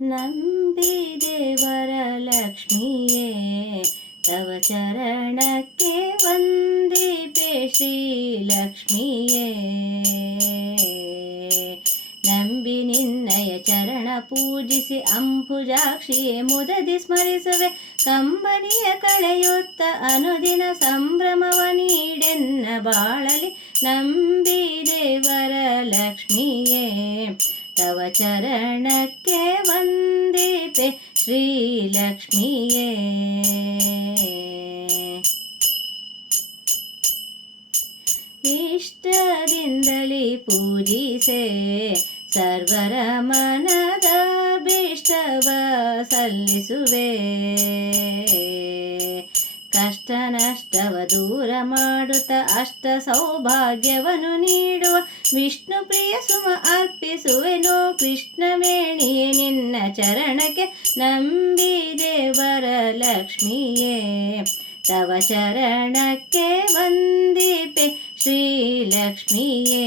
ನಂಬಿದೆ ವರಲಕ್ಷ್ಮಿಯೇ ತವ ಚರಣಕ್ಕೆ ವಂದಿಪೆ ಶ್ರೀಲಕ್ಷ್ಮಿಯೇ. ನಂಬಿ ನಿನ್ನಯ ಚರಣ ಪೂಜಿಸಿ ಅಂಬುಜಾಕ್ಷಿಯೇ ಮುದದಿ ಸ್ಮರಿಸುವೆ. ಕಂಬನಿಯ ಕಳೆಯುತ್ತ ಅನುದಿನ ಸಂಭ್ರಮವ ನೀಡೆನ್ನ ಬಾಳಲಿ. ನಂಬಿದೆ ವರಲಕ್ಷ್ಮಿಯೇ ತವ ಚರಣಕ್ಕೆ ವಂದಿಪೆ ಶ್ರೀಲಕ್ಷ್ಮಿಯೇ. ಇಷ್ಟದಿಂದಲೇ ಪೂಜಿಸೆ ಸರ್ವರ ಮನದ ಭೀಷ್ಟವ ಸಲ್ಲಿಸುವೆ. ಕಷ್ಟ ನಷ್ಟವ ದೂರ ಮಾಡುತ್ತ ಅಷ್ಟ ಸೌಭಾಗ್ಯವನ್ನು ನೀಡುವ ವಿಷ್ಣು ಪ್ರಿಯ ಸುಮ ಅರ್ಪಿಸುವೆನೋ ಕೃಷ್ಣವೇಣಿಯೇ ನಿನ್ನ ಚರಣಕ್ಕೆ. ನಂಬಿದೆ ವರಲಕ್ಷ್ಮಿಯೇ ತವ ಚರಣಕ್ಕೆ ವಂದಿಪೆ ಶ್ರೀಲಕ್ಷ್ಮಿಯೇ.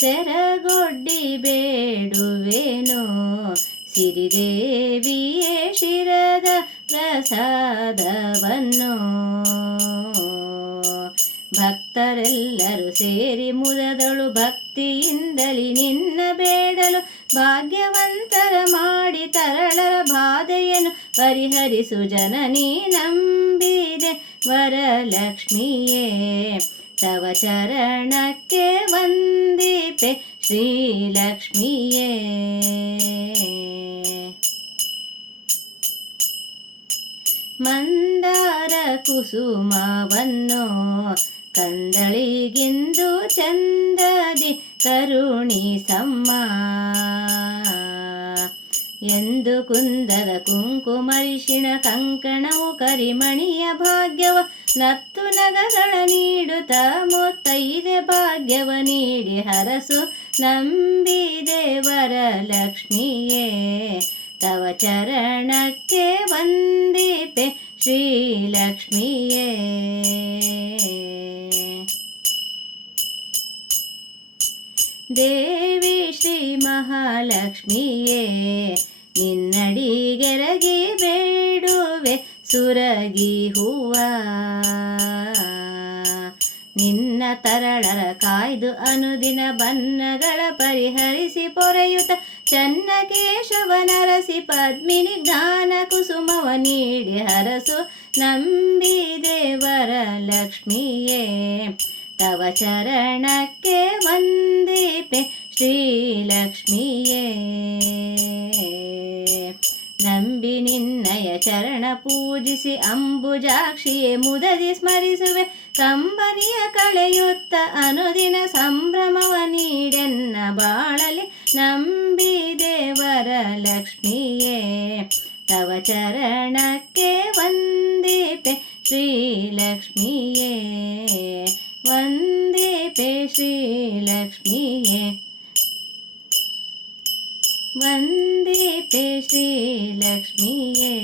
ಸೆರಗೊಡ್ಡಿ ಬೇಡುವೆನೋ ಸಿರಿದೇವಿಯೇ ಶಿರದ ಪ್ರಸಾದವನ್ನು. ಭಕ್ತರೆಲ್ಲರೂ ಸೇರಿ ಮುದದಳು ಭಕ್ತಿಯಿಂದಲಿ ನಿನ್ನ ಬೇಡಲು. ಭಾಗ್ಯವಂತರ ಮಾಡಿ ತರಳರ ಬಾಧೆಯನ್ನು ಪರಿಹರಿಸು ಜನನಿ. ನಂಬಿದೆ ವರಲಕ್ಷ್ಮಿಯೇ ತವ ಚರಣಕ್ಕೆ ವಂದಿಪೆ ಶ್ರೀಲಕ್ಷ್ಮಿಯೇ. ಮಂದಾರ ಕುಸುಮವನ್ನು ಕಂದಳಿಗಿಂದು ಚಂದದಿ ಕರುಣಿಸಮ್ಮ. ಎಂದು ಕುಂದದ ಕುಂಕುಮರಿಶಿಣ ಕಂಕಣವು ಕರಿಮಣಿಯ ಭಾಗ್ಯವ ನತ್ತು ನಗಗಳ ನೀಡುತ್ತ ಮುತ್ತೈದೆ ಭಾಗ್ಯವ ನೀಡಿ ಹರಸು. ನಂಬಿದೆ ವರಲಕ್ಷ್ಮಿಯೇ ತವ ಚರಣಕ್ಕೆ ವಂದಿಪೆ ಶ್ರೀಲಕ್ಷ್ಮಿಯೇ. ದೇವಿ ಶ್ರೀ ಮಹಾಲಕ್ಷ್ಮಿಯೇ ನಿನ್ನಡಿಗೆರಗಿ ಬೇಡುವೆ ಸುರಗಿ ಹೂವ. ನಿನ್ನ ತರಳರ ಕಾಯ್ದು ಅನುದಿನ ಬನ್ನಗಳ ಪರಿಹರಿಸಿ ಪೊರೆಯುತ್ತ ಚನ್ನಕೇಶವನರಸಿ ಪದ್ಮಿನಿ ಜ್ಞಾನ ಕುಸುಮವ ನೀಡಿ ಹರಸು. ನಂಬಿದೆ ವರಲಕ್ಷ್ಮಿಯೇ ತವ ಚರಣಕ್ಕೆ ವಂದಿಪೆ ಶ್ರೀಲಕ್ಷ್ಮಿಯೇ. ನಂಬಿ ನಿನ್ನಯ ಚರಣ ಪೂಜಿಸಿ ಅಂಬುಜಾಕ್ಷಿಯೇ ಮುದದಿ ಸ್ಮರಿಸುವೆ. ಕಂಬನಿಯ ಕಳೆಯುತ್ತ ಅನುದಿನ ಸಂಭ್ರಮವ ನೀಡೆನ್ನ ಬಾಳಲಿ. ನಂಬಿದೆ ವರಲಕ್ಷ್ಮಿಯೇ ತವ ಚರಣಕ್ಕೆ ವಂದಿಪೆ ಶ್ರೀಲಕ್ಷ್ಮಿಯೇ. ವಂದಿಪೆ ಶ್ರೀಲಕ್ಷ್ಮಿಯೇ. ವಂದಿಪೆ ಶ್ರೀಲಕ್ಷ್ಮಿಯೇ.